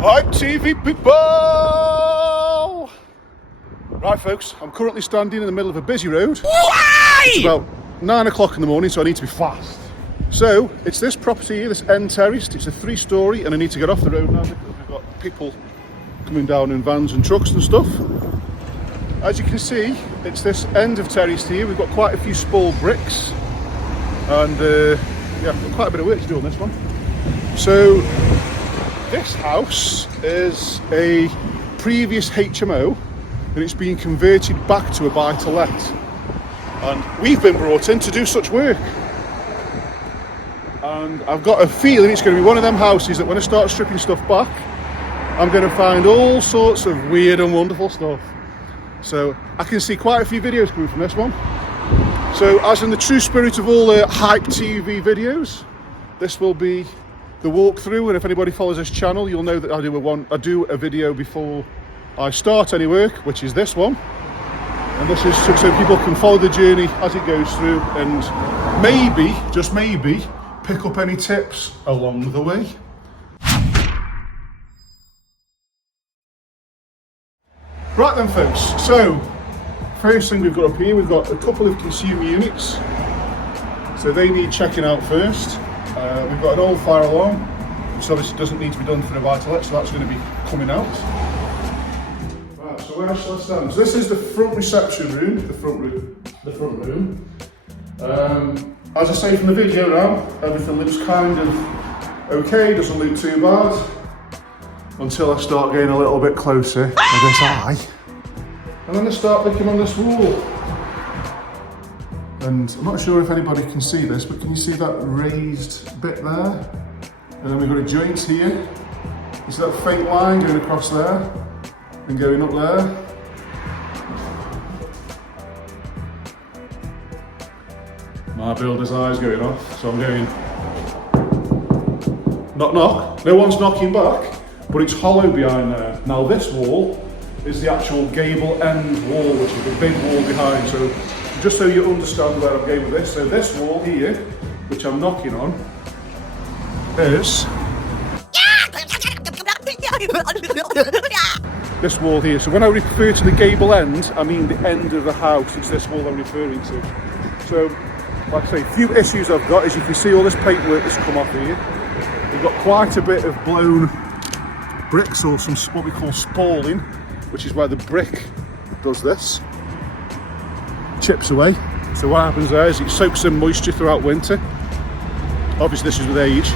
Hi TV people! Right folks, I'm currently standing in the middle of a busy road. Why? It's about 9 o'clock in the morning, so I need to be fast. So, it's this property here, this end terrace. It's a 3-storey and I need to get off the road now because we've got people coming down in vans and trucks and stuff. As you can see, it's this end of terrace here. We've got quite a few small bricks and yeah, got quite a bit of work to do on this one. So, this house is a previous HMO and it's been converted back to a buy-to-let. And we've been brought in to do such work. And I've got a feeling it's going to be one of them houses that when I start stripping stuff back, I'm going to find all sorts of weird and wonderful stuff. So I can see quite a few videos coming from this one. So as in the true spirit of all the hype TV videos, this will be the walkthrough, and if anybody follows this channel, you'll know that I do a video before I start any work, which is this one. And this is so people can follow the journey as it goes through and maybe, just maybe, pick up any tips along the way. Right then folks, so first thing we've got up here, we've got a couple of consumer units. So they need checking out first. We've got an old fire alarm, which obviously doesn't need to be done for a buy-to-let, so that's going to be coming out. Right, so where shall I stand? So this is the front reception room, the front room. As I say from the video now, everything looks kind of okay, doesn't look too bad, until I start getting a little bit closer with this eye, and then I start looking on this wall. And I'm not sure if anybody can see this, but can you see that raised bit there? And then we've got a joint here. You see that faint line going across there and going up there? My builder's eye's going off, so I'm going knock knock. No one's knocking back, but it's hollow behind there. Now this wall is the actual gable end wall, which is the big wall behind. So just so you understand where I'm going with this, so this wall here, which I'm knocking on, is this wall here. So when I refer to the gable end, I mean the end of the house. It's this wall I'm referring to. So, like I say, a few issues I've got is you can see all this paintwork that's come off here. We've got quite a bit of blown bricks, or some what we call spalling, which is where the brick does this. Chips away. So what happens there is it soaks in moisture throughout winter. Obviously this is with age.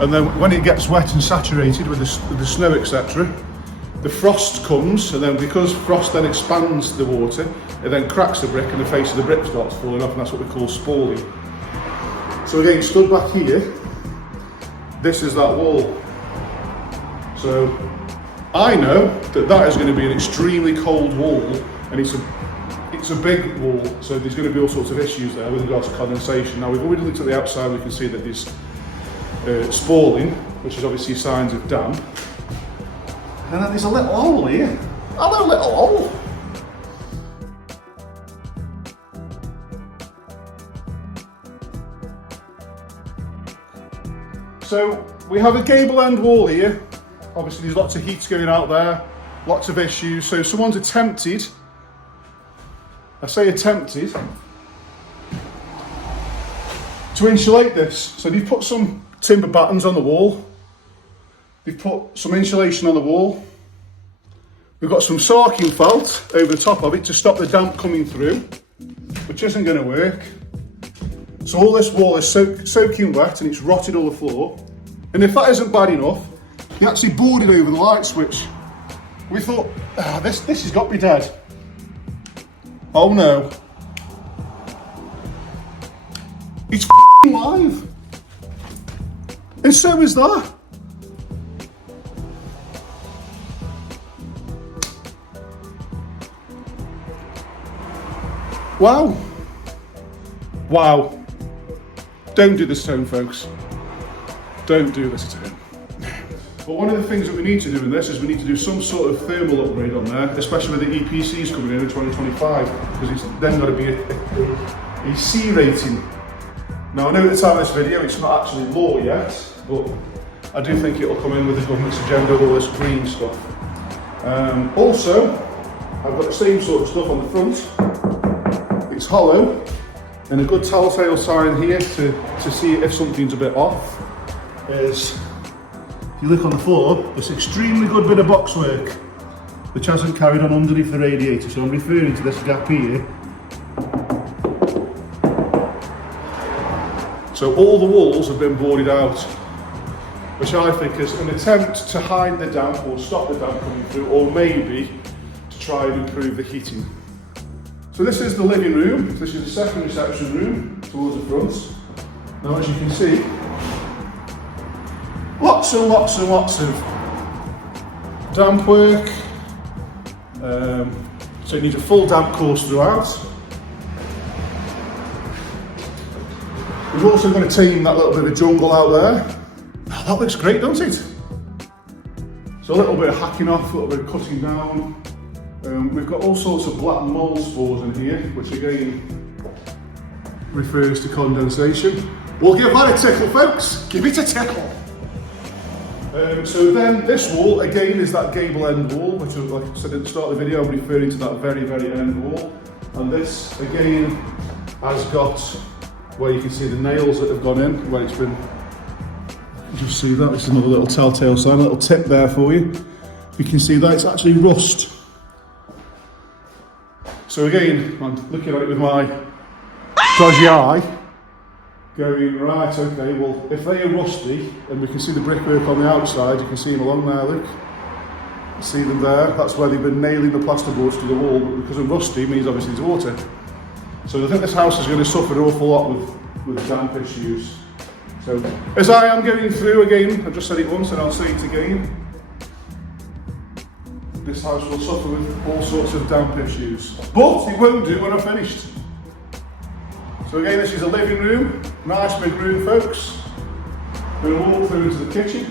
And then when it gets wet and saturated with the snow, etc., the frost comes, and then because frost then expands the water, it then cracks the brick and the face of the brick starts falling off, and that's what we call spalling. So again, stood back here, this is that wall. So I know that that is going to be an extremely cold wall, and it's a big wall, so there's going to be all sorts of issues there with regards to condensation. Now we've already looked at the outside, we can see that there's spalling, which is obviously signs of damp. And then there's a little hole here. Hello, little hole. So we have a gable end wall here. Obviously there's lots of heat going out there, lots of issues. So someone's attempted, I say attempted, to insulate this. So they've put some timber battens on the wall. They've put some insulation on the wall. We've got some sarking felt over the top of it to stop the damp coming through, which isn't going to work. So all this wall is soaking wet and it's rotted all the floor. And if that isn't bad enough, he actually boarded over the light switch. We thought, this has got to be dead. Oh no. It's f***ing live. And so is that. Wow. Wow. Don't do this at home, folks. Don't do this at home. But one of the things that we need to do in this is we need to do some sort of thermal upgrade on there, especially with the EPCs coming in 2025, because it's then got to be a C rating. Now I know at the time of this video it's not actually law yet, but I do think it'll come in with the government's agenda, all this green stuff. Also, I've got the same sort of stuff on the front. It's hollow, and a good telltale sign here to see if something's a bit off is, if you look on the floor, this extremely good bit of boxwork which hasn't carried on underneath the radiator. So I'm referring to this gap here. So all the walls have been boarded out, which I think is an attempt to hide the damp or stop the damp coming through, or maybe to try and improve the heating. So this is the living room. This is the second reception room towards the front. Now, as you can see, lots and lots and lots of damp work. So it needs a full damp course throughout. We've also got to tame that little bit of jungle out there. Oh, that looks great, doesn't it? So a little bit of hacking off, a little bit of cutting down. We've got all sorts of black mould spores in here, which again refers to condensation. We'll give that a tickle, folks. Give it a tickle. So then this wall, again, is that gable end wall, which, like I said at the start of the video, I'm referring to that very, very end wall. And this, again, has got where you can see the nails that have gone in, where it's been, just see that, this is another little telltale sign, a little tip there for you. You can see that it's actually rust. So again, I'm looking at it with my dodgy eye, going, right, okay, well, if they are rusty, and we can see the brickwork on the outside, you can see them along there, look. You see them there, that's where they've been nailing the plasterboards to the wall, but because of rusty means obviously it's water. So I think this house is going to suffer an awful lot with damp issues. So as I am going through again, I've just said it once and I'll say it again, this house will suffer with all sorts of damp issues. But it won't do when I'm finished. So again, this is a living room, nice big room, folks. We're going to walk through into the kitchen.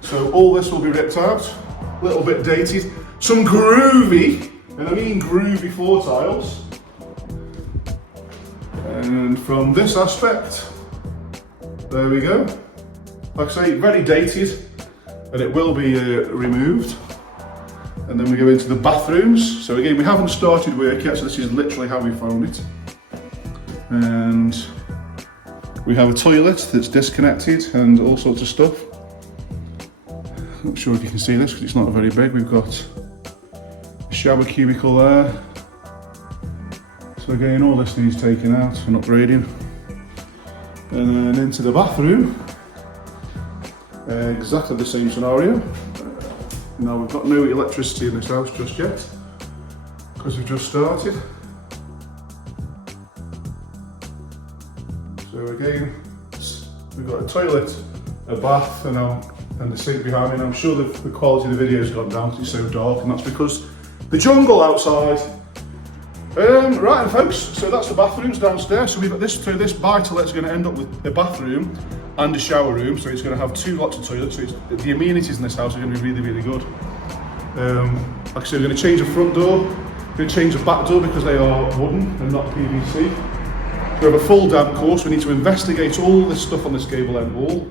So all this will be ripped out, a little bit dated, some groovy, and I mean groovy floor tiles. And from this aspect, there we go. Like I say, very dated, and it will be removed. And then we go into the bathrooms. So again, we haven't started work yet, so this is literally how we found it. And we have a toilet that's disconnected and all sorts of stuff. Not sure if you can see this because it's not very big. We've got a shower cubicle there. So again, all this needs taking out and upgrading. And then into the bathroom. Exactly the same scenario. Now we've got no electricity in this house just yet, because we've just started. So again, we've got a toilet, a bath, and the sink behind me. And I'm sure the quality of the video has gone down because it's so dark, and that's because the jungle outside. Right, and folks, so that's the bathrooms downstairs. So we've got this, so this buy-to-let's going to end up with a bathroom and a shower room, so it's going to have two lots of toilets. So the amenities in this house are going to be really, really good. Like I said, we're going to change the front door, we're going to change the back door because they are wooden and not PVC. We have a full damp course. We need to investigate all this stuff on this gable end wall.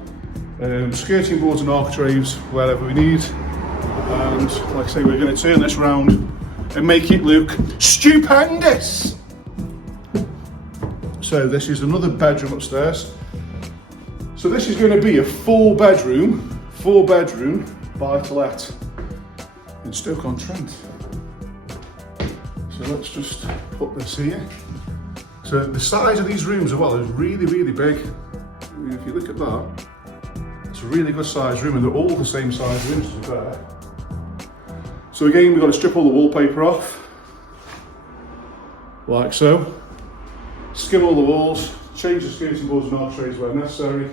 Skirting boards and architraves wherever we need. And like I say, we're going to turn this round and make it look stupendous. So this is another bedroom upstairs. So this is going to be a four bedroom buy-to-let in Stoke-on-Trent. So let's just put this here. So the size of these rooms as well is really, really big. I mean, if you look at that, it's a really good size room, and they're all the same size rooms as there. So again, we've got to strip all the wallpaper off, like so. Skim all the walls, change the skirting boards and architraves where necessary.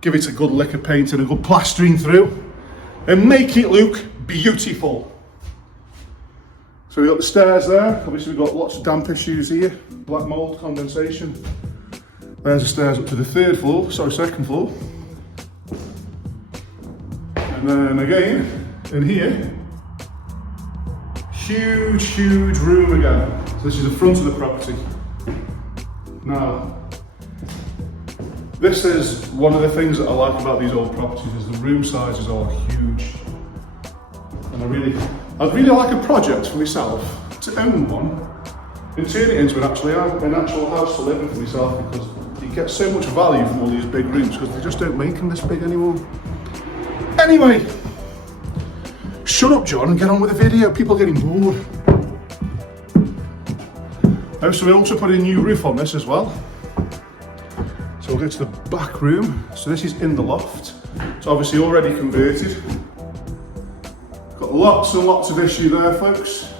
Give it a good lick of paint and a good plastering through, and make it look beautiful. So we've got the stairs there. Obviously we've got lots of damp issues here, black mould, condensation. There's the stairs up to the second floor. And then again, in here, huge room again. So this is the front of the property. Now, This is one of the things that I like about these old properties is the room sizes are huge. And I'd really like a project for myself to own one and turn it into an actual house to live in for myself, because you get so much value from all these big rooms because they just don't make them this big anymore. Anyway, shut up, John, and get on with the video. People are getting bored. So we also put a new roof on this as well. So we'll get to the back room. So this is in the loft. It's obviously already converted. Got lots and lots of issue there, folks.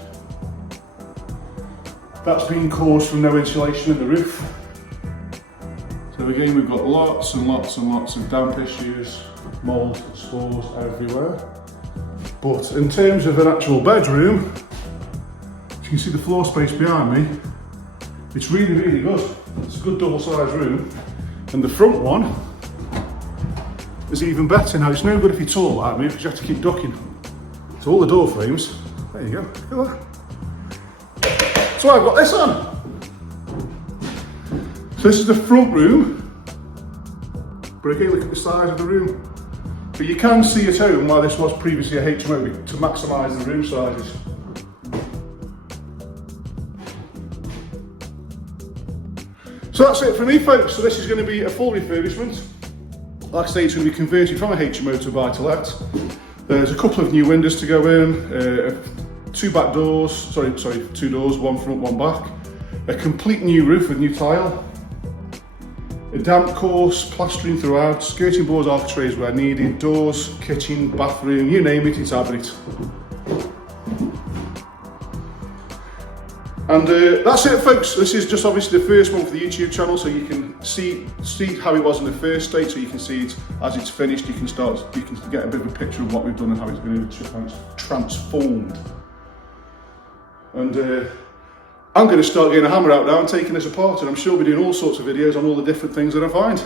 That's been caused from no insulation in the roof. So again, we've got lots and lots and lots of damp issues, mould, spores everywhere. But in terms of an actual bedroom, you can see the floor space behind me. It's really, really good. It's a good double-sized room. And the front one is even better. Now, it's no good if you're tall like me, because you have to keep ducking. So all the door frames, there you go, look at that. So I've got this on. So this is the front room. But again, look at the size of the room. But you can see at home why this was previously a HMO, to maximise the room sizes. So that's it for me, folks. So this is going to be a full refurbishment. Like I say, it's going to be converted from a HMO to a buy-to-let. There's a couple of new windows to go in, two doors, one front, one back. A complete new roof with new tile. A damp course, plastering throughout, skirting boards, architraves where needed, doors, kitchen, bathroom, you name it, it's having it. And that's it, folks. This is just obviously the first one for the YouTube channel, so you can see how it was in the first state, so you can see it as it's finished. You can get a bit of a picture of what we've done and how it's been transformed. And I'm going to start getting a hammer out now and taking this apart, and I'm sure we'll be doing all sorts of videos on all the different things that I find.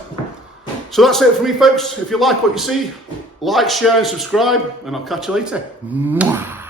So that's it for me, folks. If you like what you see, like, share and subscribe, and I'll catch you later. Mwah.